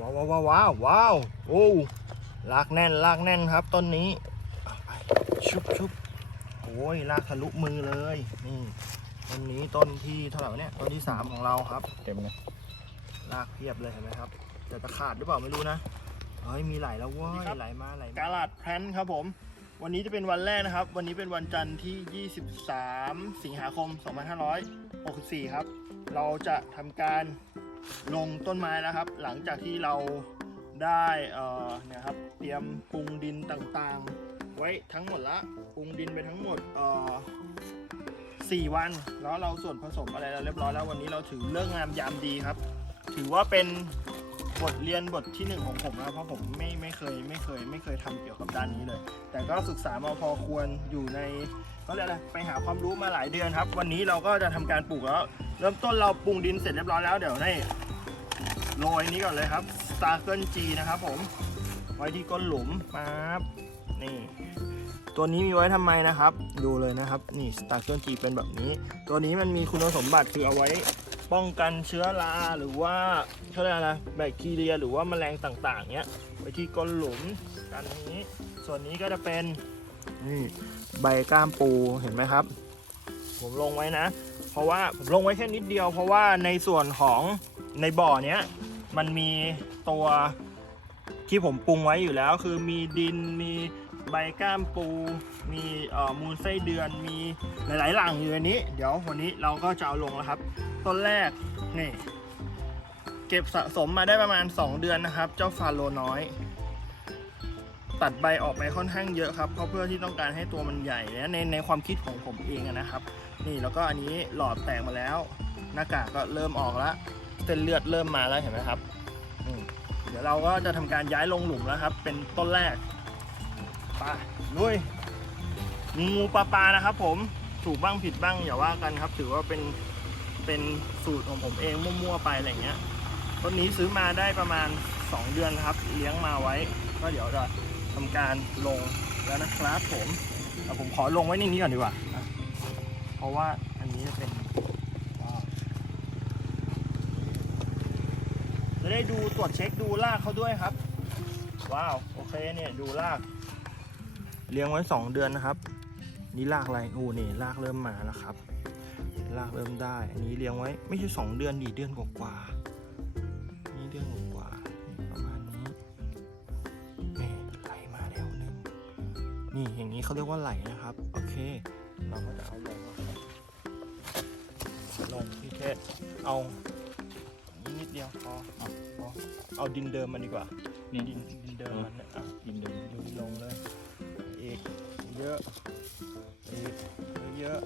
ว้าวว้าวว้าวว้าวว้าวโอ้ลากแน่นลากแน่นครับต้นนี้เอาไปชุบชุบโอ้ยลากทะลุมือเลยนี่ต้นนี้ต้นที่เท่าไหร่วะเนี่ยต้นที่สามของเราครับ เต็มเลยลากเพียบเลยเห็นไหมครับแต่จะขาดหรือเปล่าไม่รู้นะเฮ้ยมีไหลแล้วเว้ยไหลมาไหลมากาลาดแพลนครับผม วันนี้จะเป็นวันแรกนะครับ วันนี้เป็นวันจันทร์ที่ 23 สิงหาคม 2564 ครับ เราจะทำการ ลงต้นไม้แล้วครับ หลังจากที่เราได้เนี่ยครับเตรียมปรุงดินต่างๆ ไว้ทั้งหมดละปรุงดินไปทั้งหมดเออสี่วัน แล้วเราส่วนผสมอะไรเราเรียบร้อยแล้ววันนี้เราถือเลิกษ์งามยามดีครับ ถือว่าเป็นบทเรียนบทที่หนึ่งของผมนะเพราะผมไม่ไม่เคยไม่เคยไม่เคยทำเกี่ยวกับด้านนี้เลย แต่ก็ศึกษามาพอควรอยู่ในก็เรียกอะไรไปหาความรู้มาหลายเดือนครับ วันนี้เราก็จะทำการปลูกแล้ว เริ่มต้นเราปรุงดินเสร็จเรียบร้อยแล้วเดี๋ยวให้ โรยนี้ก่อนเลยครับ s t a r เกิล G นะครับผม ไว้ที่ก้นหลุมปั๊บนี่ ตัวนี้มีไว้ทำไมนะครับ ดูเลยนะครับ นี่ s t a r เกิล G เป็นแบบนี้ ตัวนี้มันมีคุณสมบัติคือเอาไว้ป้องกันเชื้อราหรือว่าเขาเรียกอะไรแบคทีเรียหรือว่าแมลงต่างๆ เนี้ยไว้ที่ก้นหลุมกันนี้ ส่วนนี้ก็จะเป็นนี่ใบก้ามปูเห็นไหมครับ ผมลงไว้นะ เพราะว่าผมลงไว้แค่นิดเดียว เพราะว่าในส่วนของ ในบ่อเนี้ยมันมีตัวที่ผมปรุงไว้อยู่แล้ว คือมีดินมีใบก้ามปู มีมูลไส้เดือนมีหลายๆหลังอยู่ในนี้ เดี๋ยววันนี้เราก็จะเอาลงแล้วครับ ต้นแรกนี่เก็บสะสมมาได้ประมาณ 2 เดือนนะครับ เจ้าฟาโลน้อย ตัดใบออกไปค่อนข้างเยอะครับเพราะเพื่อที่ต้องการให้ตัวมันใหญ่และในในความคิดของผมเองนะครับ นี่แล้วก็อันนี้หลอดแตกมาแล้ว หน้ากากก็เริ่มออกแล้ว เส้นเลือดเริ่มมาแล้วเห็นไหมครับเดี๋ยวเราก็จะทำการย้ายลงหลุมแล้วครับ เป็นต้นแรกไปลุยงูปลาปลานะครับ ผมถูกบ้างผิดบ้างอย่าว่ากันครับ ถือว่าเป็นเป็นสูตรของผมเองมั่วๆไปอะไรเงี้ยต้นนี้ซื้อมาได้ประมาณ 2 เดือนครับ เลี้ยงมาไว้ ก็เดี๋ยวจะทำการลงแล้วนะครับ ผมแต่ผมขอลงไว้ในนี้ก่อนดีกว่าเพราะว่าอันนี้จะเป็นอ่า จะได้ดูตรวจเช็คดูรากเขาด้วยครับ ว้าว โอเคเนี่ยดูราก เลี้ยงไว้สองเดือนนะครับ นี่รากอะไรอ้นี่รากเริ่มมาแล้วครับรากเริ่มได้ อันนี้เลี้ยงไว้ไม่ใช่สองเดือนดีเดือนกว่าๆนี่เดือนกว่าประมาณนี้นี่ไหลมาแล้วหนึ่งนี่อย่างนี้เขาเรียกว่าไหลนะครับ โอเค เราก็จะเอาลงลงพี่เทศเอา ดเดียวพอเอาพอเอาดินเดิมมันดีกว่า นี่ดินดินเดิมมันเนี่ยอะดินเดิมดูลงเลยอีกเยอะอีกเยอะ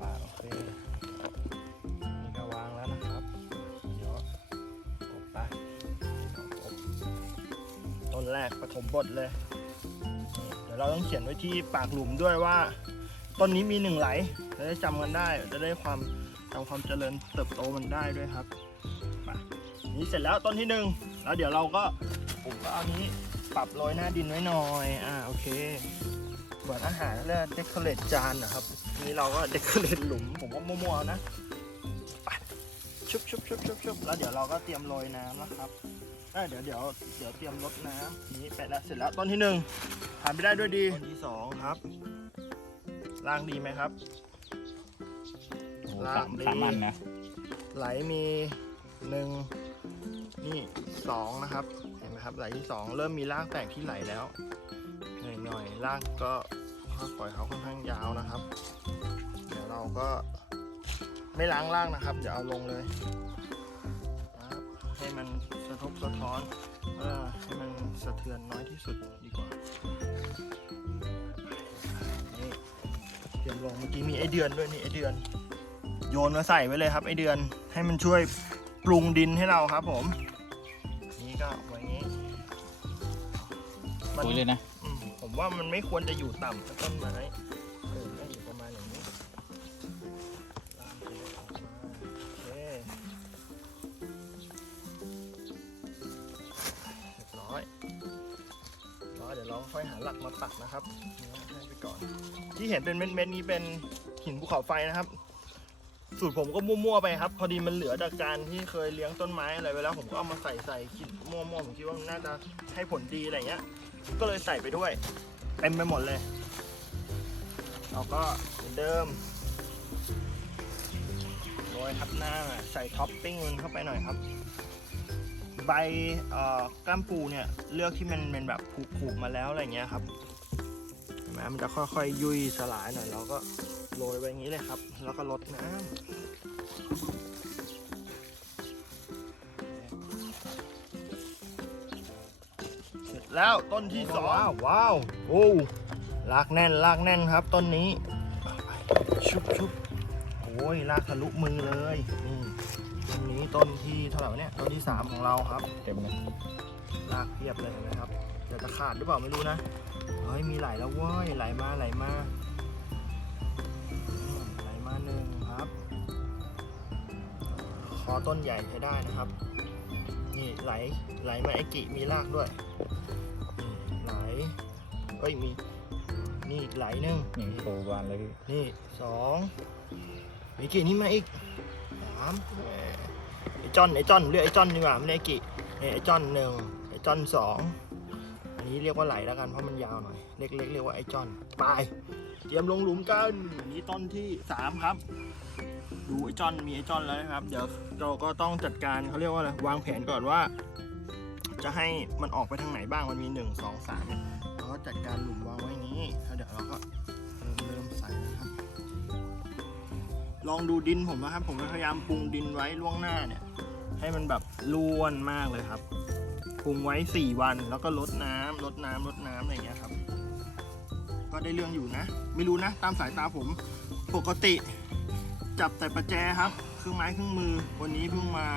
อ่าโอเคนี่ก็วางแล้วนะครับเดี๋ยวกบไปกบต้นแรกปฐมบทเลยนี่เดี๋ยวเราต้องเขียนไว้ที่ปากหลุมด้วยว่าต้นนี้มีหนึ่งไหลจะได้จำกันได้จะได้ความ จำความเจริญเติบโตมันได้ด้วยครับไปนี่เสร็จแล้วต้นที่หนึ่งแล้วเดี๋ยวเราก็ผมก็เอานี้ปรับโรยหน้าดินไว้หน่อยอ่าโอเคเหมือนอาหารเรียกเดคอเรทจานนะครับนี่เราก็เดคอเรทหลุมผมก็มั่วๆนะปชุบชุบชุบชุบชุบแล้วเดี๋ยวเราก็เตรียมโรยน้ำนะครับเดี๋ยวเดี๋ยวเดี๋ยวเตรียมรดน้ำนี่แปะแล้วเสร็จแล้วต้นที่หนึ่งผ่านไปได้ด้วยดีต้นที่สองครับล่างดีไหมครับ ลาสากมดีสามอันนะ ไหลมีหนึ่งนี่สองนะครับ เห็นไหมครับไหลที่สองเริ่มมีรากแตกที่ไหลแล้วหน่อยหน่อยๆรากก็ปล่อยเขาค่อนข้างยาวนะครับ เดี๋ยวเราก็ไม่ล้างรากนะครับ เดี๋ยวเอาลงเลยนะครับให้มันสะทบสะท้อนเออให้มันสะเทือนน้อยที่สุดดีกว่านี่เตรียมลงเมื่อกี้มีไอเดือนด้วยนี่ไอเดือน โยนมาใส่ไว้เลยครับไอเดือนให้มันช่วยปรุงดินให้เราครับ ผม นี่ก็ไว้อย่างนี้มันสวยเลยนะอืมผมว่ามันไม่ควรจะอยู่ต่ำกับต้นไม้เออให้อยู่ประมาณอย่างนี้ลากไปเลยออกมาโอเคเรียบร้อยเรียบร้อยเดี๋ยวเราค่อยหาหลักมาปักนะครับนี่ให้ไปก่อน ที่เห็นเป็นเม็ดๆนี้เป็นหินภูเขาไฟนะครับ สูตรผมก็มั่วๆไปครับ พอดีมันเหลือจากการที่เคยเลี้ยงต้นไม้อะไรไว้แล้วผมก็เอามาใส่ใส่คิดมั่วๆผมคิดว่ามันน่าจะให้ผลดีอะไรเงี้ย ก็เลยใส่ไปด้วยเต็มไปหมดเลยเราก็เหมือนเดิมโรยทับหน้าใส่ท็อปปิ้งมันเข้าไปหน่อยครับ ใบกล้ามปูเนี่ยเลือกที่มันเป็นแบบผุๆมาแล้วอะไรเงี้ยครับ ไหมมันจะค่อยๆยุ่ยสลายหน่อยเราก็โรยไปอย่างนี้เลยครับ แล้วก็ลดน้ำเสร็จแล้วต้นที่สองว้าวว้าวโอ้ลากแน่นลากแน่นครับ ต้นนี้ชุบชุบโอ้ยลากทะลุมือเลยนี่ต้นนี้ต้นที่เท่าไหร่วะเนี่ยต้นที่สามของเราครับเต็มเลยลากเพียบเลยเห็นไหมครับเดี๋ยวจะขาดหรือเปล่าไม่รู้นะ เฮ้ยมีไหลแล้วเว้ยไหลมาไหลมาอืมไหลมาหนึ่งครับ คอต้นใหญ่ใช้ได้นะครับ นี่ไหลไหลมาไอกิมีรากด้วยนี่ไหลเอ้ยมีนี่อีกไหลหนึ่งนี่โชว์บานเลยพี่นี่สองไอกินี่มาอีกสามแหมไอจอนไอจอนเรียกไอจอนดีกว่าไม่เรียกไอกินี่ไอจอนหนึ่งไอจอนสองอั นนี้เรียกว่าไหลแล้วกันเพราะมันยาวหน่อย เล็กๆเรียกว่าไอจอน ไปเตรียมลงหลุมกันอันนี้ต้นที่สามครับ ดูไอจอนมีไอจอนแล้วนะครับ เดี๋ยวเราก็ต้องจัดการเขาเรียกว่าอะไรวางแผนก่อนว่า จะให้มันออกไปทางไหนบ้างมันมีหนึ่งสองสามเราก็จัดการหลุมวางไว้นี้แล้วเดี๋ยวเราก็เริ่มใส่นะครับ ลองดูดินผมนะครับ ผมพยายามปรุงดินไว้ล่วงหน้าเนี่ย ให้มันแบบล้วนมากเลยครับ ปรุงไว้ 4 วัน แล้วก็ลดน้ำลดน้ำลดน้ำอะไรอย่างเงี้ยครับ ก็ได้เรื่องอยู่นะ ไม่รู้นะ ตามสายตาผม ปกติ จับแต่ประแจครับ เครื่องไม้เครื่องมือ วันนี้เพิ่งมา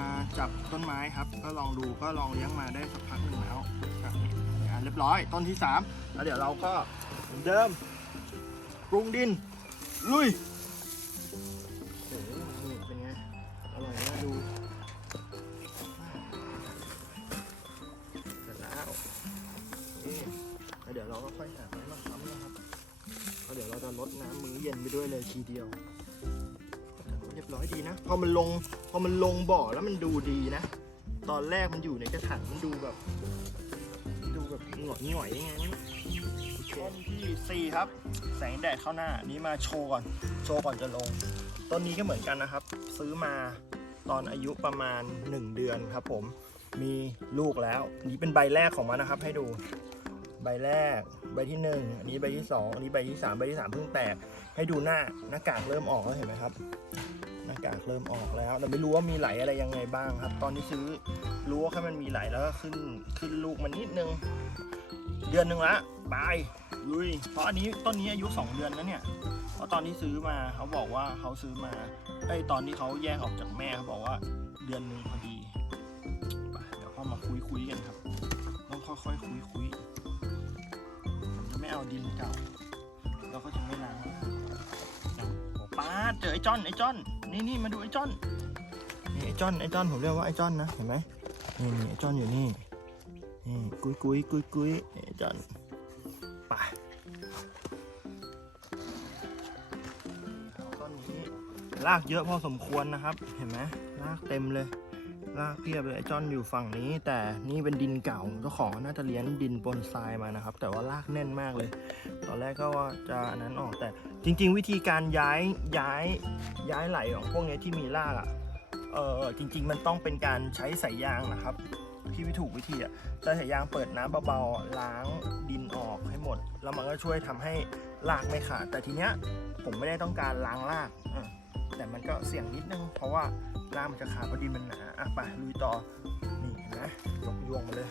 มาจับต้นไม้ครับ ก็ลองดูก็ลองเลี้ยงมาได้สักพักหนึ่งแล้วครับเรียบร้อย ต้นที่สามแล้วเดี๋ยวเราก็เหมือนเดิมปรุงดิน ลุย ดี๋ยวเราจะลดน้ำมื้อเย็นไปด้วยเลยทีเดียวเรียบร้อยดีนะ พอมันลงพอมันลงบ่อแล้วมันดูดีนะ ตอนแรกมันอยู่ในกระถางมันดูแบบ ดูแบบหงอยหงอยยังไงต้นที่สี่ครับ แสงแดดเข้าหน้านี้มาโชว์ก่อน โชว์ก่อนจะลง ต้นนี้ก็เหมือนกันนะครับ ซื้อมาตอนอายุประมาณ 1 เดือนครับผมมีลูกแล้ว นี่เป็นใบแรกของมันนะครับ ให้ดู ใบแรก ใบที่ 1 อันนี้ใบที่ 2 อันนี้ใบที่ 3 ใบที่ 3 เพิ่งแตก ให้ดูหน้าหน้ากากเริ่มออกแล้วเห็นไหมครับ หน้ากากเริ่มออกแล้ว แต่ไม่รู้ว่ามีไหลอะไรยังไงบ้างครับ ตอนที่ซื้อรู้ว่าแค่มันมีไหลแล้วก็ขึ้นขึ้นลูกมานิดนึง เดือนหนึ่งละบายลุย เพราะอันนี้ต้นนี้อายุ 2 เดือนแล้วเนี่ย เพราะตอนที่ซื้อมาเขาบอกว่าเขาซื้อมาไอ้ตอนที่เขาแยกออกจากแม่เขาบอกว่าเดือนหนึ่งพอดีเดี๋ยวเข้ามาคุยคุยกันครับ ต้องค่อยๆคุยคุยผมจะ ไม่เอาดินเก่า เราก็จะไม่ล้างโอ้ป้าเจอไอ้จอนไอ้จอนนี่นี่มาดูไอ้จอนนี่ไอ้จอนไอ้จอนผมเรียกว่าไอ้จอนนะเห็นไหมนี่นี่ไอ้จอนอยู่นี่นี่กุยกุยกุยกุยไอ้จอน รากเยอะพอสมควรนะครับ เห็นไหมรากเต็มเลยรากเพียบเลยไอ้จอนอยู่ฝั่งนี้ แต่นี่เป็นดินเก่าเจ้าของน่าจะเลี้ยงดินปนทรายมานะครับ แต่ว่ารากแน่นมากเลย ตอนแรกก็ว่าจะอันนั้นออกแต่จริง ๆ วิธีการย้ายย้ายย้ายไหลของพวกนี้ที่มีรากอะเออจริง ๆ มันต้องเป็นการใช้สายยางนะครับที่วิถูกวิธีอะใช้สายยางเปิดน้ำเบาๆล้างดินออกให้หมด แล้วมันก็ช่วยทำให้รากไม่ขาดแต่ทีเนี้ยผมไม่ได้ต้องการล้างรากอะ แต่มันก็เสี่ยงนิดนึง เพราะว่ารามันจะขาดพราะดินมันหนาอะไปลุยต่อนี่นไหมยกยวงมาเลย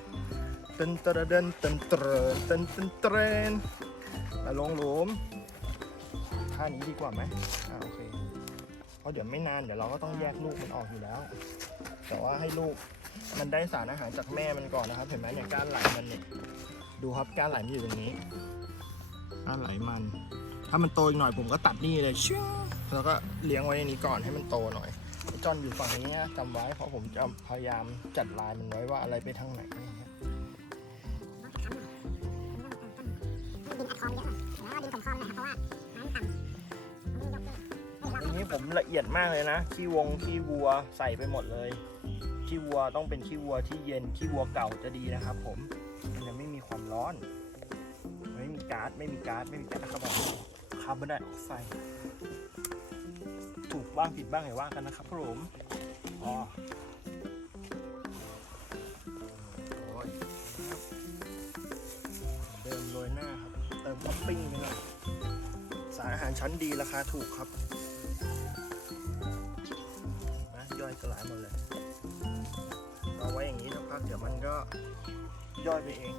เต้นเตระเดินเต้นเตระเต้นเต้นเตรนมาลงหลุมท่านี้ดีกว่าไหมอ่าโอเคเพราะเดี๋ยวไม่นานเดี๋ยวเราก็ต้องแยกลูกมันออกอยู่แล้ว แต่ว่าให้ลูกมันได้สารอาหารจากแม่มันก่อนนะครับ เห็นไหมเนี่ยก้านไหลมันเนี่ยดูครับก้านไหลมันอยู่ตรงนี้ก้านไหลมัน ถ้ามันโตอีกหน่อยผมก็ตัดนี่เลยชิ่ง แล้วก็เลี้ยงไว้ในนี้ก่อนให้มันโตหน่อยจอนอยู่ฝั่งนี้จำไว้เพราะผมจะพยายามจัดลายมันไว้ว่าอะไรไปทางไหนอะไรเงี้ยดินอัดคอมเยอะหน่อยแล้วก็ดินถมคอมหน่อยครับเพราะว่าน้ำต่ำมันยกขึ้นอย่างนี้ผมละเอียดมากเลยนะ ขี้วงขี้วัวใส่ไปหมดเลย ขี้วัวต้องเป็นขี้วัวที่เย็น ขี้วัวเก่าจะดีนะครับผมมันจะไม่มีความร้อน ไม่มีก๊าซไม่มีก๊าซไม่มีก๊าซนะครับผมคาร์บอนไดออกไซด์ ถูกบ้างผิดบ้างอย่าว่ากันนะครับผมอ๋อโอ้ยเดิมโรยหน้าครับ เติมท็อปปิ้งไปหน่อยสารอาหารชั้นดีราคาถูกครับนะย่อยสลายหมดเลยเอาไว้อย่างนี้สักพักเดี๋ยวมันก็ย่อยไปเอง